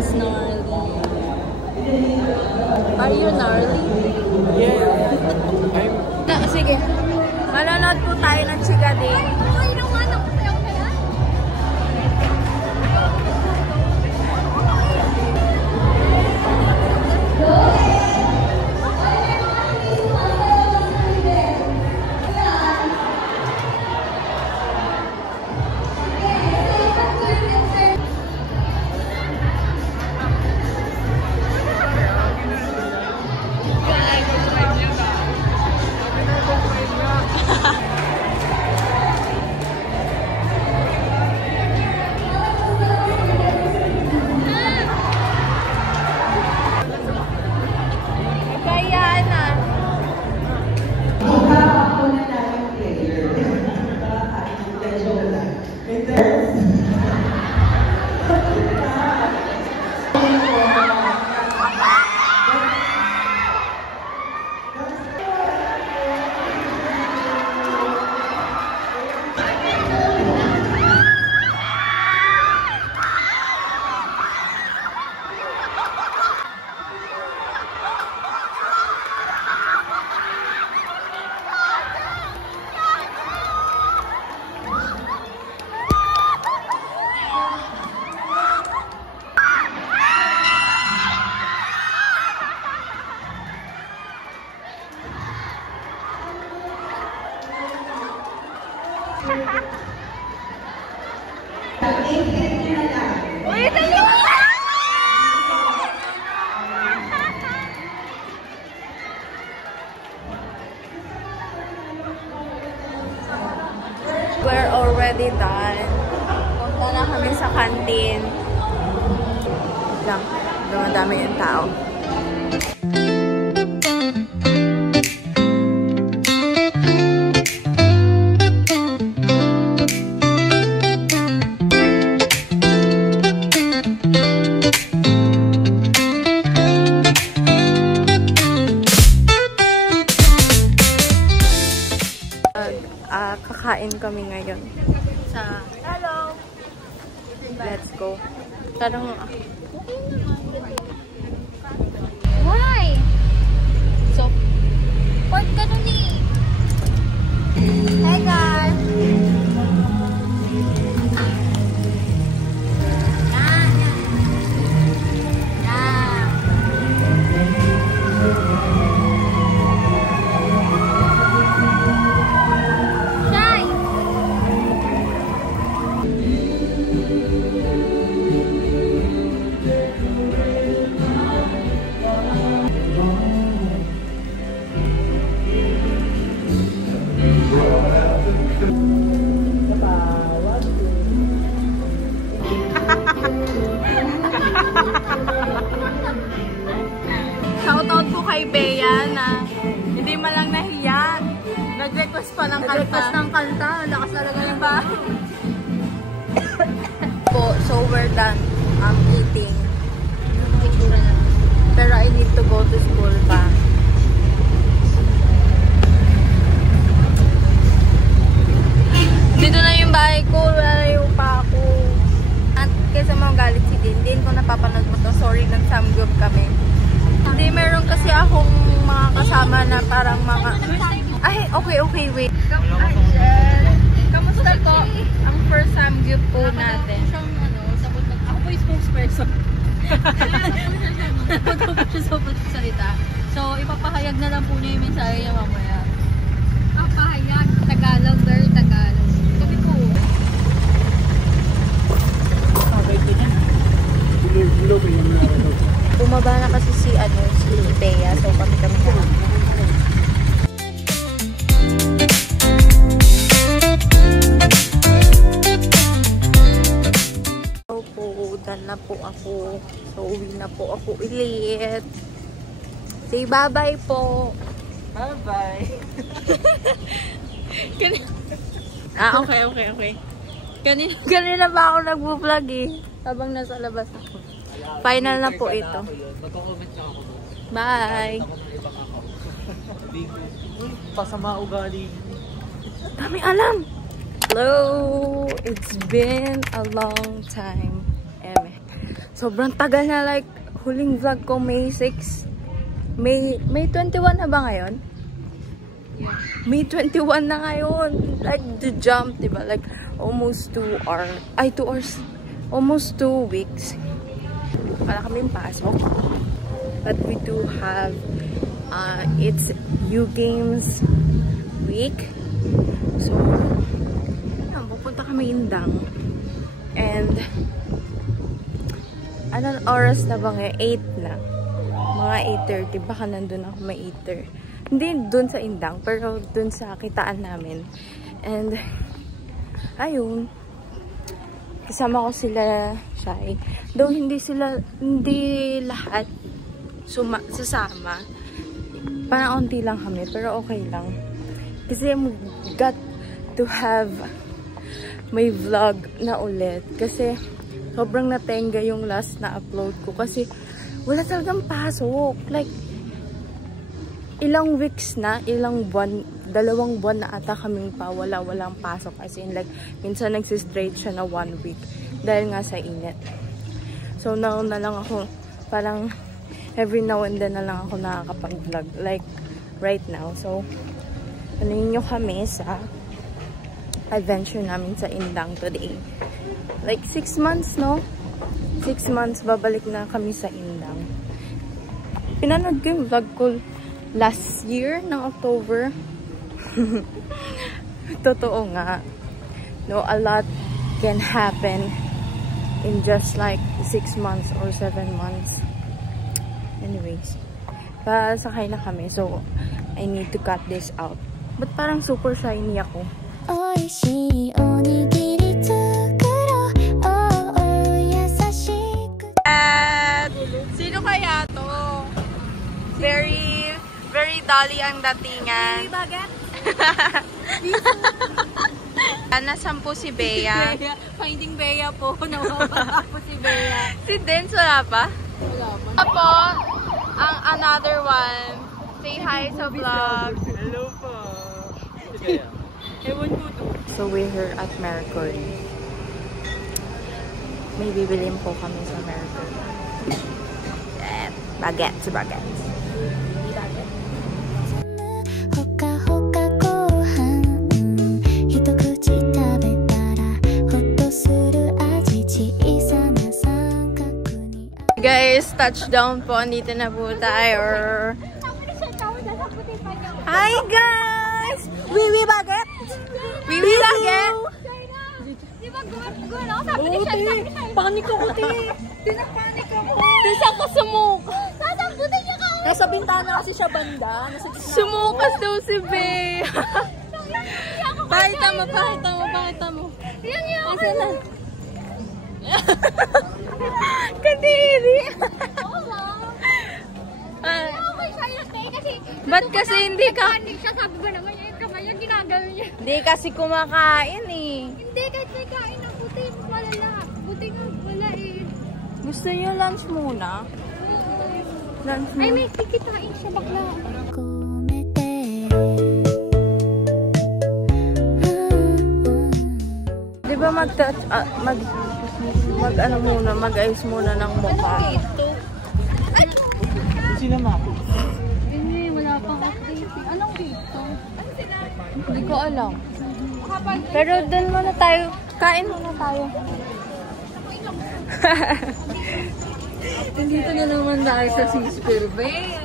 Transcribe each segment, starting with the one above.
Who's gnarly? Are you gnarly? Yeah. Sige. Manonood po tayo ng Chika Day. We're already done. Punta na kami sa canteen. Lang, dumadami yung tao. Kakain kami ngayon sa hello. Let's go. Tarang why? So what ka nun eh? Hey guys. Shoutout po kay Bea na hindi man lang nahiya. Nag-request pa ng kanta. Nag-request ng kanta. Lakas talaga yung ba? So we're done eating. Pero I need to go to school pa. Dito na yung bahay ko. Lalayo pa ako. At kaysa mga galit si Din ko napapanood mo to. Sorry, nag-samgroup kami. Hindi, meron kasi akong mga kasama na parang mga... Ay, okay, wait. Kamusta ko? Ang first samgroup po natin. Ako po yung spokesperson. Punta po siya sa salita. So, ipapahayag na lang po niya yung mensahe niya mamaya. Papahayag. Tagalog, very Tagalog. Sabi po. Bumaba na kasi si Bea. So, kami na. Done na po ako. So, uwi na po ako ulit. Say bye-bye po. Bye-bye. Okay. Kanina ba ako nagbo-vlog eh. Habang nasa labas ako. Final na po ito. Magko-comment na ako. Bye. Pasama ugali. Kami alam. Hello. It's been a long time. Sobrang tagal na, like, huling vlog ko May 6. May 21 na ba ngayon? Yeah. May 21 na ngayon. Like, the jump, diba? Like, almost 2 hours. Almost 2 weeks. Wala kaming pasok. But we do have, it's U-Games week. So, pupunta kami Indang. And, anong oras na ba ngayon? 8 na. Mga 8:30. Baka nandun ako may 8:30. Hindi dun sa Indang, pero dun sa kitaan namin. And, ayun. Kasama ko sila, Shai. Though hindi lahat sasama. Parang onti lang kami, pero okay lang. Kasi got to have may vlog na ulit. Kasi sobrang natenga yung last na upload ko. Kasi wala talagang pasok. Like, ilang weeks na, ilang buwan, 2 buwan na ata kaming walang pasok. As in, like, minsan nagsistraight siya na 1 week. Dahil nga sa init. So, now na lang ako, parang, every now and then na lang ako nakakapag-vlog. Like, right now. So, anuhin nyo kami sa adventure namin sa Indang today. Like, 6 months, no? 6 months, babalik na kami sa Indang. Pinanood ko yung vlog ko last year, ng October. Totoo nga. No, a lot can happen in just like 6 months or 7 months. Anyways, pasakay na kami. So, I need to cut this out. But parang super shiny ako. At sino kaya to? Very dolly ang datingan. Nasan po si Bea? Finding Bea po. Nawawala po si Bea. Si Dens wala pa? Wala pa. Apo, ang another one. Say hi sa vlog. Hello po. Sige. Ewan ko to. So we're here at Mercury. May bibilin po kami sa Mercury. Baguettes. Baguettes. Guys, touchdown po. Andito na po tayo. Hi guys! Wiwi Baguette! Wiwi Baguette! Di ba good? Sabi ni Shai. Panik ako, te. Pinapanik ako. Saan ka sumuka? Sasambutin niya ka. Nasa bintana kasi siya banda. Sumukas daw si Bea. Pakita mo. Yan yun. Asa na? Kadiri. Okay siya yung stay kasi. Ba't kasi hindi ka? Panik siya. Sabi ba naman niya yung kamay yung ginagawin niya. Hindi kasi kumakain eh. Hindi kahit may kain ng buti. Malala. Buti nga wala eh. Gusto niyo lunch muna? Lunch Ay muna. may kikitain siya bakla. Di ba mag-ayos muna ng mukha? Sino ma? Hindi, wala pang update. Anong dito? Hindi ko alam. Pero dun muna tayo. Kain muna tayo. Dito na naman tayo sa Sister Bay.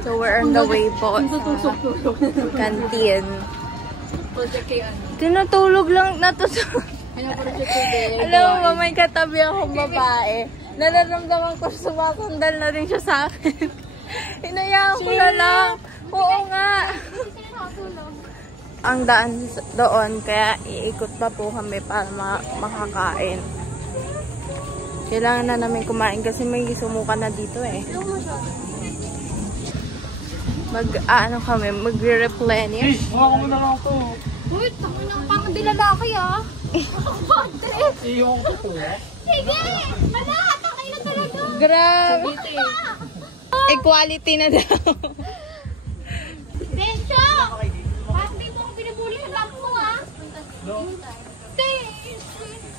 So we're on the way po sa canteen. Project kay ano? Tinutulog lang, natutulog. Ano project kay Alam mo ba, may katabi akong babae. Nararamdaman ko sumasandal na rin siya sa akin. Hinayaan ko na lang. Oo nga. Ang daan doon, kaya iikot pa po kami para makakain. Kailangan na namin kumain kasi may sumuka na dito eh. Magre-replenish. Mukha ko na lang to. Uy, tango ng pang dilalaki ah. Iyo ko to. Sige! Wala! Takay na talaga! Grabe. Equality na daw. Densyo! Bakit di mo ako binubuli sa lap mo ah?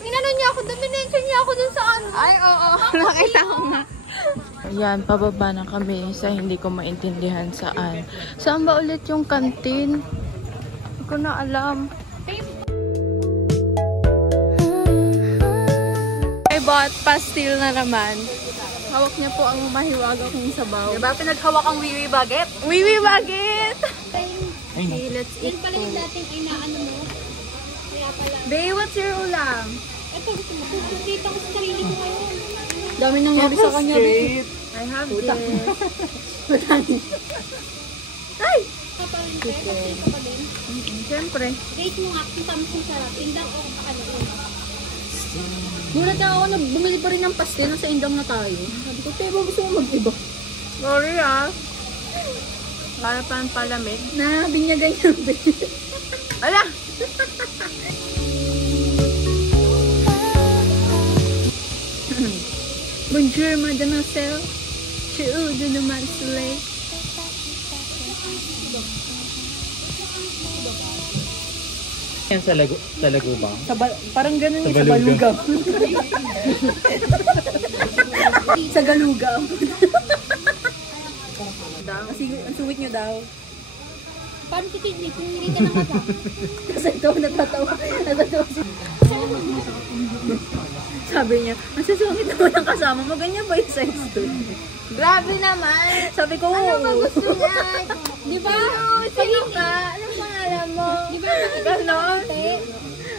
Inano niya ako, dominensya niya ako dun sa ano. Ay, oo. Nakita ko nga. Ayan, pababa na kami sa hindi ko maintindihan saan. Saan ba ulit yung kantin? Hindi ko na alam. I bought pastil na naman. Hawak niya po ang mahiwaga kong sabaw. Diba pinaghawak ang wiwi baget? Wiwi bagit! Ay, Let's eat po. natin ay naano mo. Kaya pala. Babe, what's your ulam? Ito gusto mo. Dito ako sa sarili ko ngayon. Dami nangyari sa kanya. straight. I have this. Ay! Chicken. Siyempre. Rate mo nga kung tamis yung sarap. Indang o pakalain. Gulat na ako na bumili pa rin ng pastel sa indang na tayo. Sabi ko, pero gusto mo mag-iba. Sorry ah. Para pa ang palamig. Na, binyagan yung baby. Ala! Bonjour, mademoiselle. Chou, de naman soleil. Yan sa lago ba? Parang ganun Sa yung sa Balugaw. Balugaw. Sa Galugaw. Kasi ang suwit nyo daw. Paano si Kidney? Pumili ka na nga ba? Kasi ito, natatawa. Natatawa si... Sabi niya, ang sasungit naman ang kasama mo. Ganyan ba yung size to? Grabe naman! Sabi ko, Ano ba gusto niya? Di ba? Sino ka? Anong pangalan mo? Di ba? Ganon?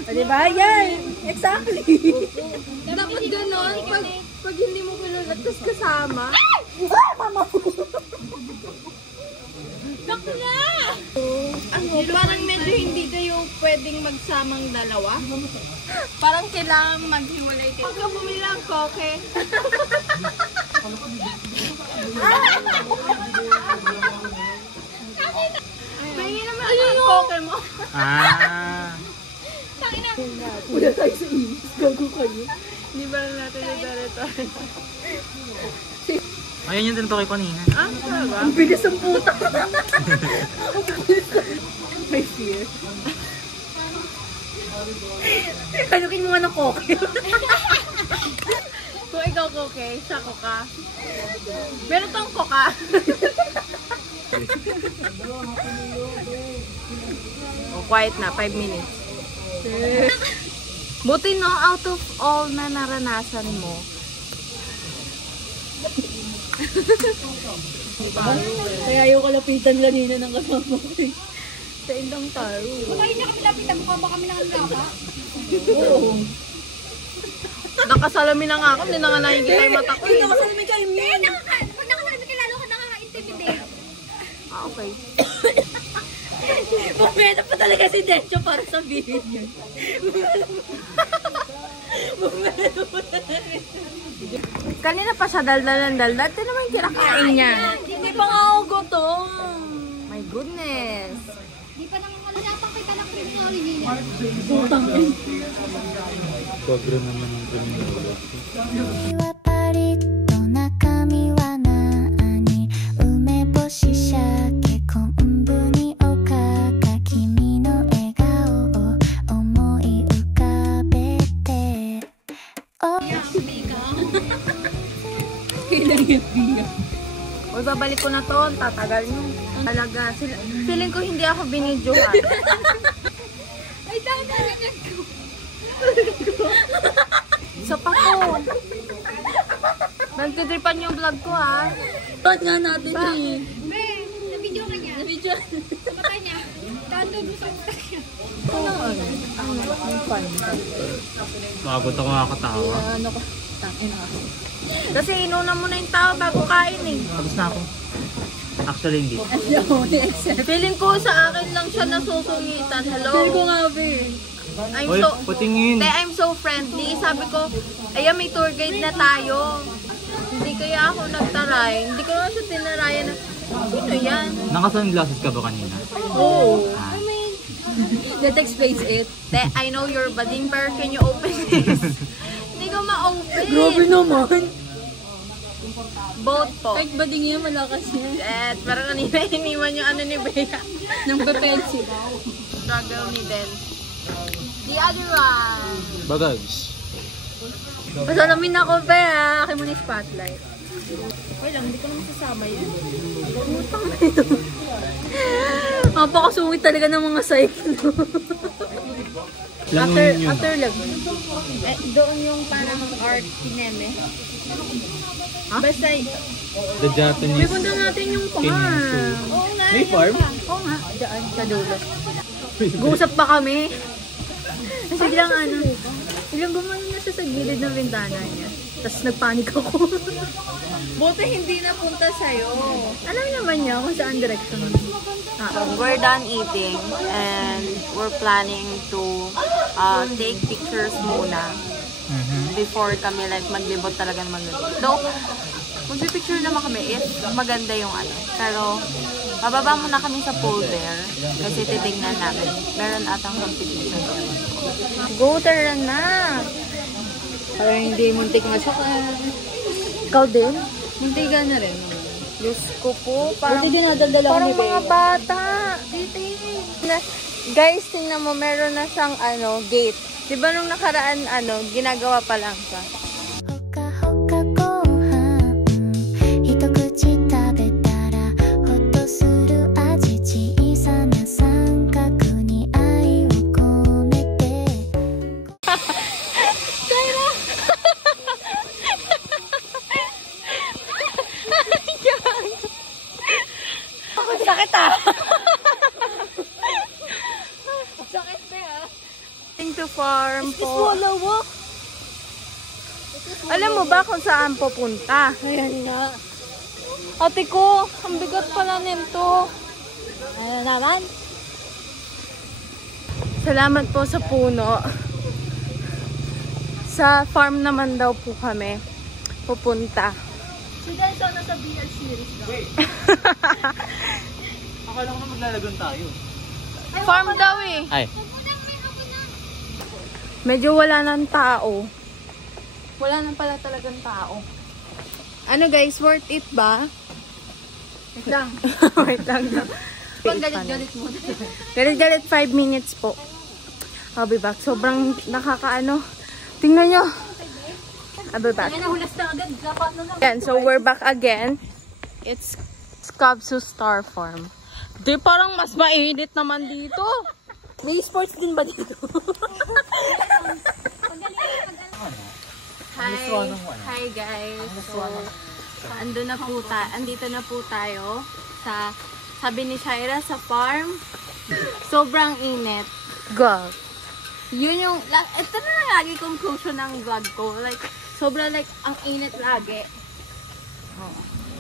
O diba? Yan! Exactly! Dapat ganon? Pag hindi mo kilala, tapos kasama. Mama ko! Bakla! Ano, parang medyo hindi kayo pwedeng magsamang dalawa. Parang kailangan maghiwalay kayo. Huwag ka bumili ng koke. Pahingi naman ang koke mo. Ah. Wala tayo sa inis. Gago kayo. Hindi ba lang natin nagdarito? Ayun yung tinutukoy ko kanina. Ah, talaga? Ang bilis ang puta. May fear. Kanukin mo nga ng koke. Kung ikaw koke, siya koka. Meron kang koka. Oh, quiet na, 5 minutes. Buti no, out of all na naranasan mo, Kaya ayaw ko lapitan kanina ng kasama ko. Sa indang taro. Kung kayo niya kami lapitan, mukha ba kami ng gapa? Oo. nakasalamin na nga ako, hindi na nga nakikita yung mata ko eh. Nakasalamin kayo yan. Pag nakasalamin ka, lalo ka nakaka-intimidate. Ah, okay. Bumena pa talaga si Decho para sabihin yun. Bumena pa talaga. Kanina pa siya daldal. Ito naman yung kinakain niya. Hindi pa nga ako gutom. My goodness. Di pa naman malalapang kita ng criminology. Putang ina. Sobra naman ang criminal. 君はパリッと中身は何梅干し鮭昆布におかか君の笑顔を思い浮かべて Oh Uy, babalik ko na to. Tatagal nyo. Talaga. Feeling ko hindi ako binidyohan. Ay, dami niya. Isa pa ko. Nagtitripan yung vlog ko ha. Ba't nga natin eh? Be, na-video ka niya. Video. Sa mata niya. Tandog mo sa mata niya. Makabot ako makakatawa. Ano ko? Tangin ako. Kasi inuna mo na yung tao bago kain eh. Tapos na ako. Actually, hindi. Ano? Except. Feeling ko sa akin lang siya nasusungitan. Hello? Feel ko nga ba eh. I'm Uy, so... patingin. I'm so friendly. Sabi ko, ayan may tour guide na tayo. Hindi kaya ako nagtaray. Hindi ko naman siya tinarayan na, sino yan? Naka-sunglasses ka ba kanina? Oo. Ah. That explains it. I know you're bading, pero can you open this? Hindi ko ma-open. Grabe naman. Both po. Kahit bading niya, malakas niya. At parang kanina iniwan yung ano ni Bea. Nang pepensi. Struggle ni Den. The other one. Bagags. Pasalamin ako, pe, ha? Akin mo na yung spotlight. Okay lang, hindi ko naman sasama yan. Napakasungit talaga ng mga psyche, no? After love. Doon yung parang art kineme. Basta, The Japanese. May punta natin yung farm. oo nga. May farm? Oo nga, dyan, sa dulo. Guusap pa kami. Kasi biglang gumano na siya sa gilid ng bintana niya. Tapos nagpanik ako. Buti hindi napunta sa'yo. Alam naman niya kung saan direction. We're done eating and we're planning to take pictures muna before kami like maglibot talaga naman. Though, magpipicture naman kami if maganda yung ano. Pero, bababa muna kami sa pool there kasi titignan namin. Meron atang competition. Go, tara na! Parang hindi muntik masakal. Ikaw din? Muntiga na rin. Diyos ko po, parang dinadaldala parang mga bata. Guys, tingnan mo, meron na siyang gate. Diba nung nakaraan, ginagawa pa lang siya. ほかほかご飯一口食べたらほっとする味小さな三角に愛を込めて Sakit ah! Sakit na to farm po. Alam mo ba kung saan pupunta? Ayan nga. Ate ko, ang bigat pala nito. Ano naman? Salamat po sa puno. Sa farm naman daw po kami pupunta. Si Denso nasa BL series daw. Akala ko na maglalagon tayo. Farm daw eh. Ay. Medyo wala ng tao. Wala nang pala talagang tao. Ano guys, worth it ba? Wait lang. Wait lang daw. Pag galit-galit mo. Galit-galit 5 minutes po. I'll be back. Sobrang nakakaano. Tingnan nyo. I'll be back. Ay, nahulas na agad. Dapat na lang. Yan, so we're back again. It's Scabsu Star Farm. Di, parang mas mainit naman dito. May sports din ba dito? Hi guys. So, andito na po tayo sa, sabi ni Shaira, sa farm. Sobrang init. God. Yun yung, ito na lagi conclusion ng vlog ko. Like, sobrang like, ang init lagi.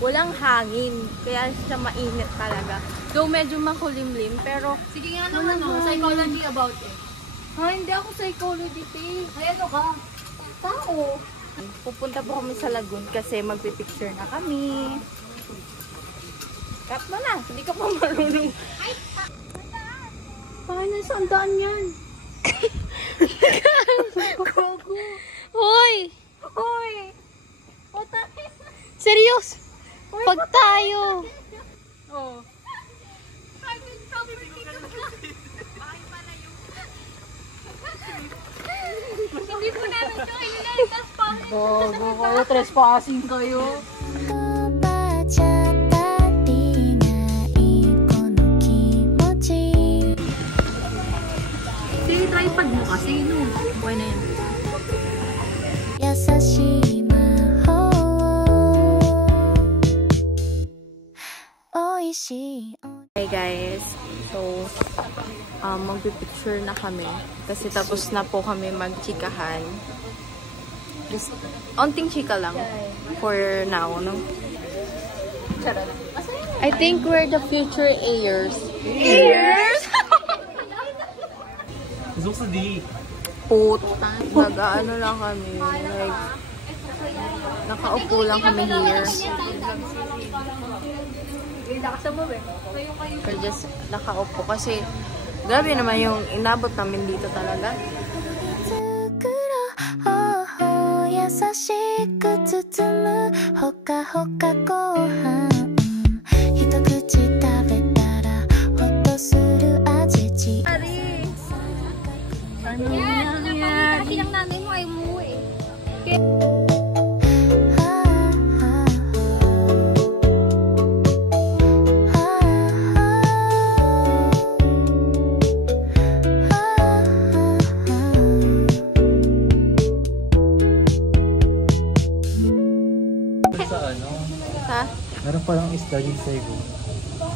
Walang hangin. Kaya siya mainit talaga. Though medyo makulimlim, pero Sige nga naman, psychology about it. hindi ako psychologist eh. Ay, ano ka? Tao. Pupunta po kami sa lagoon kasi magpipicture na kami. Cut mo na. Hindi ka pa marunong. Paano saan daan yan? Gogo. Hoy! Hoy. Serious? Pag tayo. Oh. Hindi po namin ito ililitas pa. Gogo kayo, trespassing kayo. ばあちゃったりないこの気持ち Sige, tripod mo kasi, no? Okay na yan. 優しい魔法おいしい Hi guys. So, magpipicture na kami. Kasi tapos na po kami magchikahan. Just, onting chika lang. For now, no? I think we're the future heirs. Heirs? Gusto ko di. Put. Nag-ano lang kami. Like, nakaupo lang kami here. We're just nakaupo kasi grabe naman yung inabot namin dito talaga. 作ろう方法優しく包むほかほかご飯一口食べたらほっとする味ち Ano yan? Kasi lang nanay mo ay umuwi. sa ano. Ha? Meron palang isda din sa Cebu.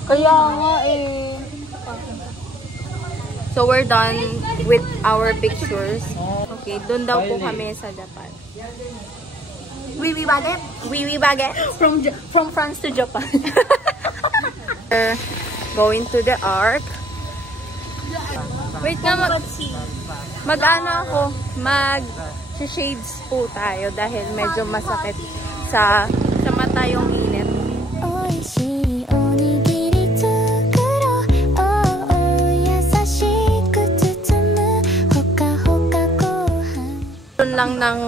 Kaya nga eh. So we're done with our pictures. Okay, doon daw po kami sa Japan. Wiwi baget? Wiwi baget. From France to Japan. We're going to the ark. Wait nga, mag-ano ako, mag-shades po tayo dahil medyo masakit sa mata yung init. おいしいおにぎり作ろうおう優しく包むほかほかご飯 Doon lang ng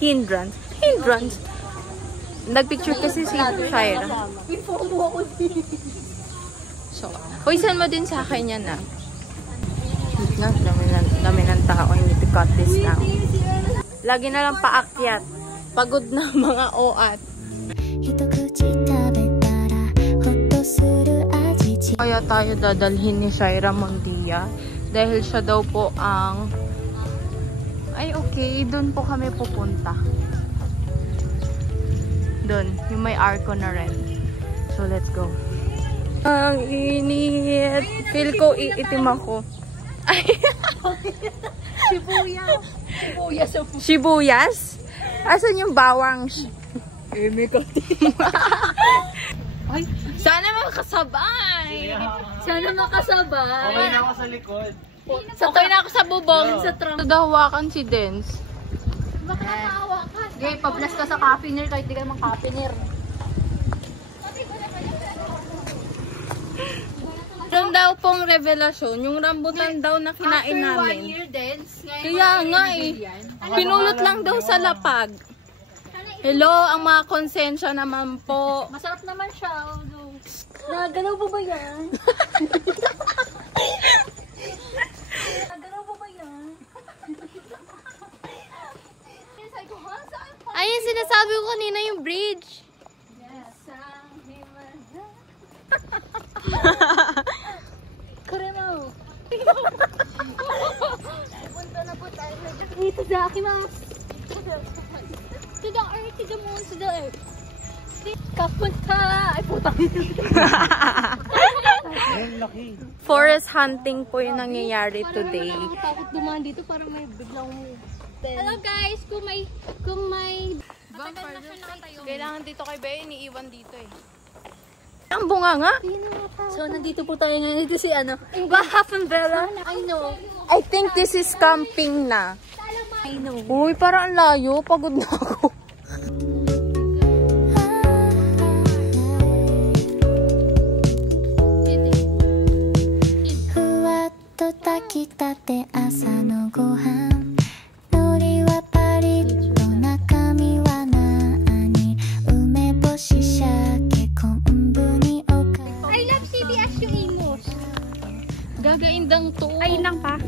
hindrance. Nagpicture kasi si Shaira. So, send mo din sa akin yan na. Dami ng tao. I need to cut this now. Lagi na lang paakyat. Pagod na mga oat. 一口食べたらほっとする味 Kaya tayo dadalhin ni Shaira Mondia. Dahil siya daw po ang... Ay, okay. Doon po kami pupunta. Doon. Yung may arko na red. So, let's go. Ang init. Feel ko iitim ako. Ay. Sibuyas? Asan yung bawang? Sana makasabay. Sana makasabay. Okay na ako sa likod. Okay na ako sa bubong. Nadahawakan si Dens. Bakit nakahawakan? Okay, pa-bless ka sa caffeiner kahit di ka naman caffeiner. Meron daw pong revelasyon, yung rambutan daw na kinain namin. After 1 year dance, Kaya nga eh. Pinulot lang daw sa lapag. Hello, ang mga konsensya naman po. masarap naman siya. Nagalaw po ba yan? Nagalaw po ba yan? Ay, yung sinasabi ko kanina yung bridge. Kuremo. Punta na po tayo. Dito sa akin, mas. To the earth, to the moon, to the earth. Kapunta! Ay, putang Forest hunting po yung nangyayari today. Takot dumaan dito para may biglang hello guys, kung may Kailangan dito kay Bea, iniiwan dito eh. Ang bunga nga. so nandito po tayo ngayon. Dito si ano Bahafanbella. I know. I think this is camping na. I know. Uy, parang ang layo. Pagod na ako. ふわっと炊きたて朝のご飯海苔はパリッと中身はなーに梅干し鮭昆布におか I love CBS yung Imus. Gagaindang to. Ay lang pa.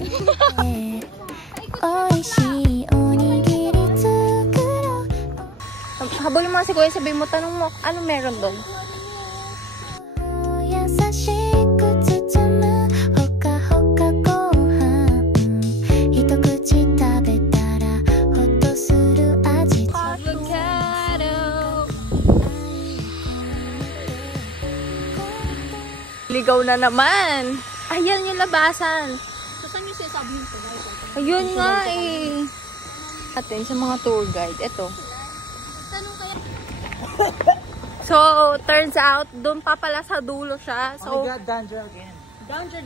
おいしいおにぎり作ろう Habulin mo si Kuya, sabihin mo, tanong mo, ano meron doon? 優しく包むほかほかご飯一口食べたらほっとする味 Ligaw na naman. Ayan yung labasan. So saan yung sinasabi mo po? Ayun nga eh. Atin sa mga tour guide. Ito. So, turns out, doon pa pala sa dulo siya. So, danger again. Danger.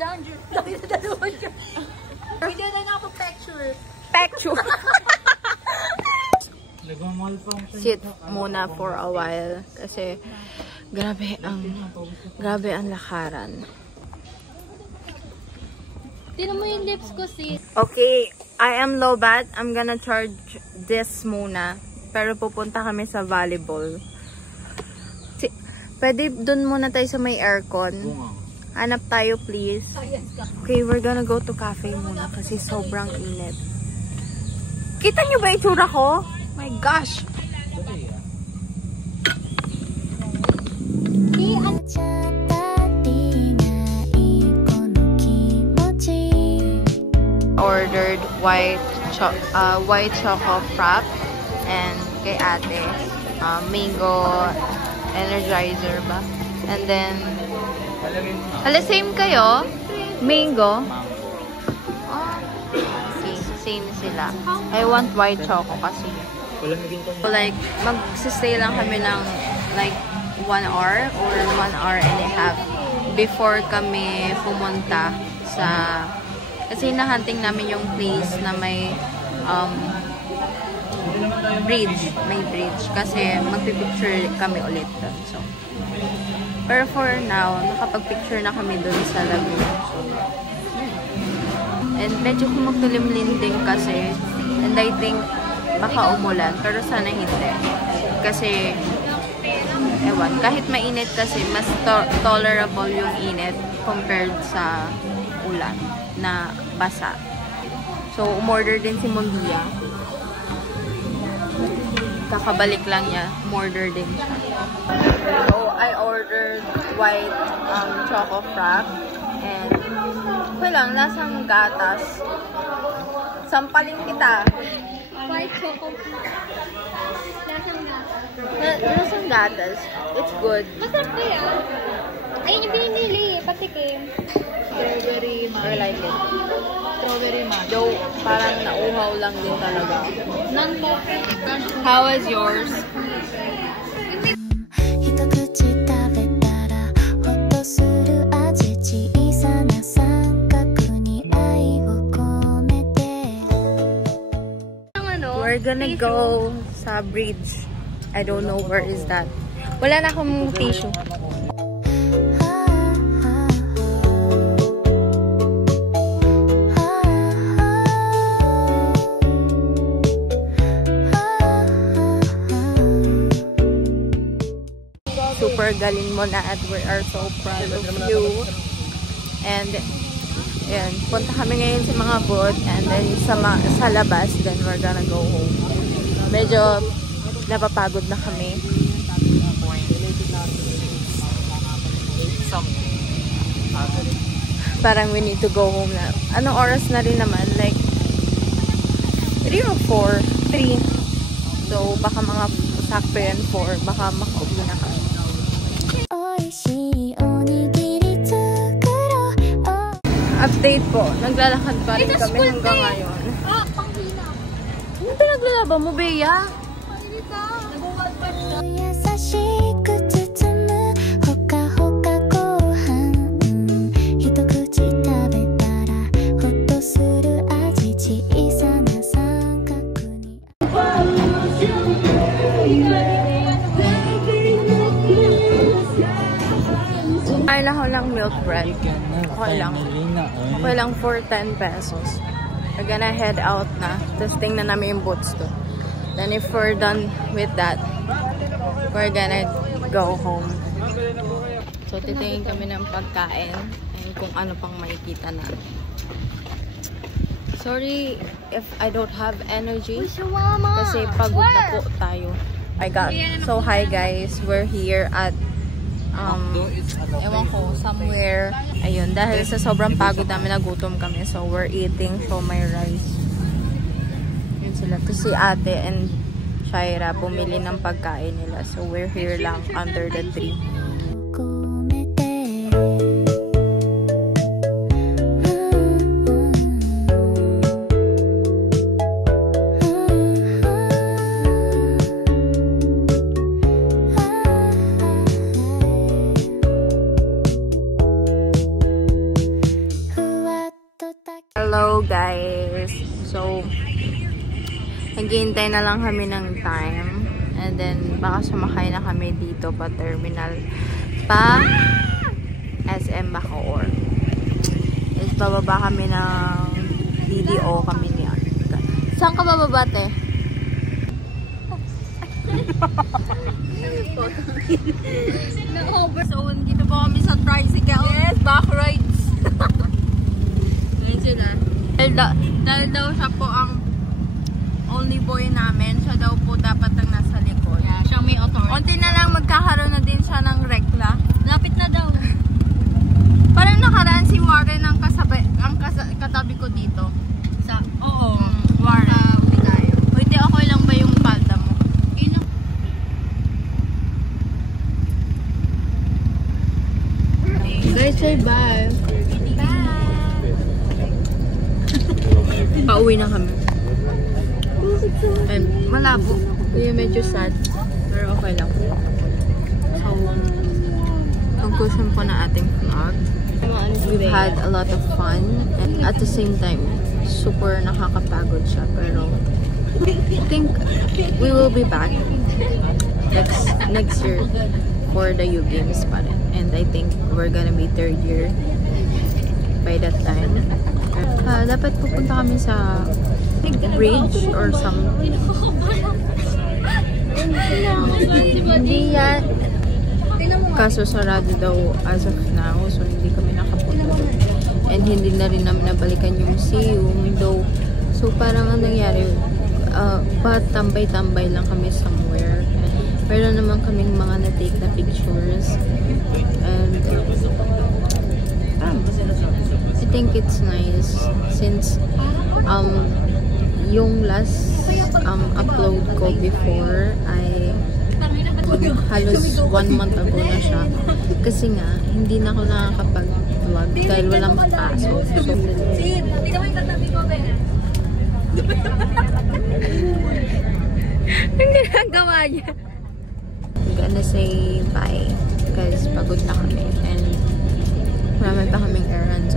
Hindi na nga ako picture. picture. Nagmamahal pa ang Sit muna for a while. Kasi, grabe ang lakaran. Tinan mo yung lips ko, sis. Okay, I am Lobat. I'm gonna charge this muna. Pero pupunta kami sa volleyball. Pwede dun muna tayo sa may aircon. Hanap tayo, please. Okay, we're gonna go to cafe muna kasi sobrang init. Kita nyo ba itsura ko? My gosh! ちゃったりがいいこの気持ち Ordered white choco frap and kay ate mango energizer ba? And then, same kayo? Mango? Oh, same sila. I want white choco kasi. Like, mag-stay lang kami ng like 1 hour or 1 hour and a half before kami pumunta sa, kasi hinahunting namin yung place na may bridge, kasi magpipicture kami ulit doon. So, pero for now, nakapag-picture na kami doon sa lagoon. So, and medyo kumagtulimlim din kasi, and I think baka umulan, pero sana hindi. Kasi, ewan, kahit mainit kasi, mas tolerable yung init compared sa ulan na basa. So, umorder din si Mondia. Kakabalik lang niya, umorder din siya. So, I ordered white choco frap and okay lang, lasang gatas. Sampalin kita. White choco. Lasang gatas. Lasang gatas. It's good. Masarap kaya. Ayun yung pinili, patikim. Strawberry I like it. Strawberry man. Though, parang nauhaw lang din talaga. Non-coffee. How was yours? 一口食べたらほっとする味小さな三角に愛を込めて We're gonna go sa bridge. I don't know where is that. Wala na akong tissue. Super galing mo na at we are so proud of you. And yan, punta kami ngayon sa mga booth and then sa labas, then we're gonna go home. Medyo napapagod na kami. Parang we need to go home na. Anong oras na rin naman? Like 3 or 4? 3. So baka mga sakto yan 4. Baka makauwi na kami. Update po, naglalakad pa rin kami hanggang ngayon. Ah, pangkina. Ito naglalaba mo, Bea? Hindi ka. Nag-walk pa siya. 優しく包むほかほかご飯一口食べたらほっとする味小さな三角に Ay, lang ako ng milk bread. Okay lang. Okay lang for 10 pesos. We're gonna head out na. Tapos tingnan namin yung boots to. Then if we're done with that, we're gonna go home. So, titingin kami ng pagkain and kung ano pang makikita namin. Sorry if I don't have energy. Kasi pagod na po tayo. So, hi guys. We're here at ewan ko, somewhere. Ayun, dahil sa sobrang pagod namin, nagutom kami. So, we're eating my rice. Yun sila. To si ate and Shaira, bumili ng pagkain nila. So, we're here lang under the tree. 込めて Hello guys! So, naghihintay na lang kami ng time. And then, baka sumakay na kami dito pa terminal. Pa SM Bacoor. Is bababa kami ng DDO kami ni Anika. Saan ka bababa, te? So, dito po kami sa tricycle. Yes, back rides. Ngayon sila. Dahil daw siya po ang only boy namin. Siya daw po dapat ang nasa likod. Yeah, siyang may authority. Unti na lang magkakaroon na din siya ng rekla. Lapit na daw. Parang nakaraan si Warren ang katabi ko dito. Oo. Warren. Hindi tayo. Hindi, okay lang ba yung palda mo? say bye. Pauwi na kami. And malabo. Kaya medyo sad. Pero okay lang. So, conclusion po na ating vlog. We've had a lot of fun. And at the same time, super nakakapagod siya. Pero, I think we will be back next year for the U Games pa rin. And I think we're gonna be third year by that time. Dapat pupunta kami sa bridge or some... Hindi yan. Kaso sarado daw as of now. So hindi kami nakapunta doon. And hindi na rin namin nabalikan yung museum. Though, so parang ang nangyari, tambay-tambay lang kami somewhere. Meron naman kaming mga na-take na pictures. And I think it's nice since yung last upload ko before ay halos 1 month ago na siya. Kasi nga, hindi na ako nakakapag-vlog dahil walang pasok. So, ang ginagawa niya. I'm gonna say bye because pagod na kami and marami pa kaming errands.